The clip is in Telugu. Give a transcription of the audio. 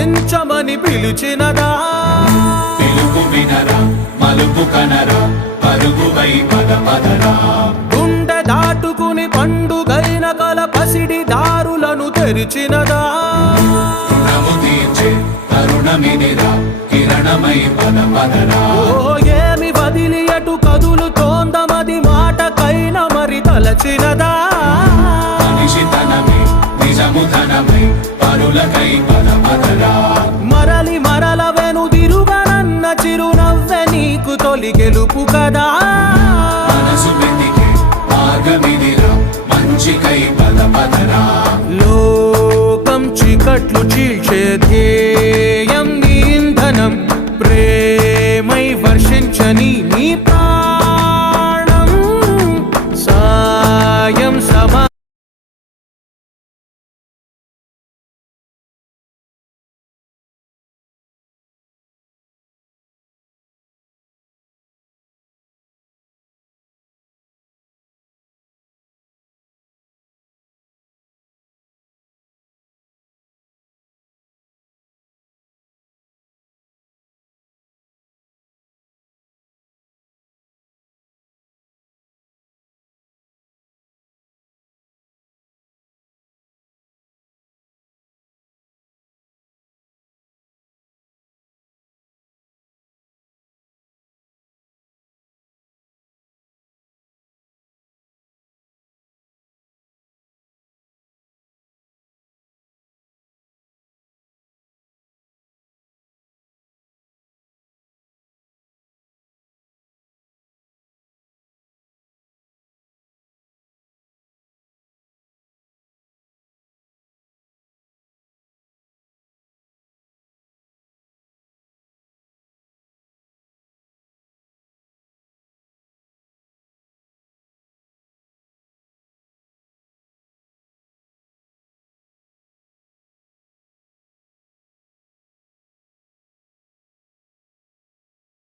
కౌగిలించమని పిలిచినదా పిలుపు వినరా మలుపు కనరా పరుగువై పద పదరా గుండె దాటుకుని పండుగైన కల పసిడి దారులను తెరిచినదా రుణము తీర్చే తరుణమిదిరా కిరణమై పద పదరా ఓ ఏమి వదిలి ఎటు కదులుతోందమది మాటకైన మరి తలచినదా మనిషితనమై నిజముధనమై పరులకై పద పదరా మరలి మరల వెనుదిరుగనన్న చిరునవ్వె నీకు తొలి గెలుపు కదా మనసు వెతికే మార్గమిదిరా మంచికై పద పదరా లోకం చీకట్లు చీల్చే ధ్యేయం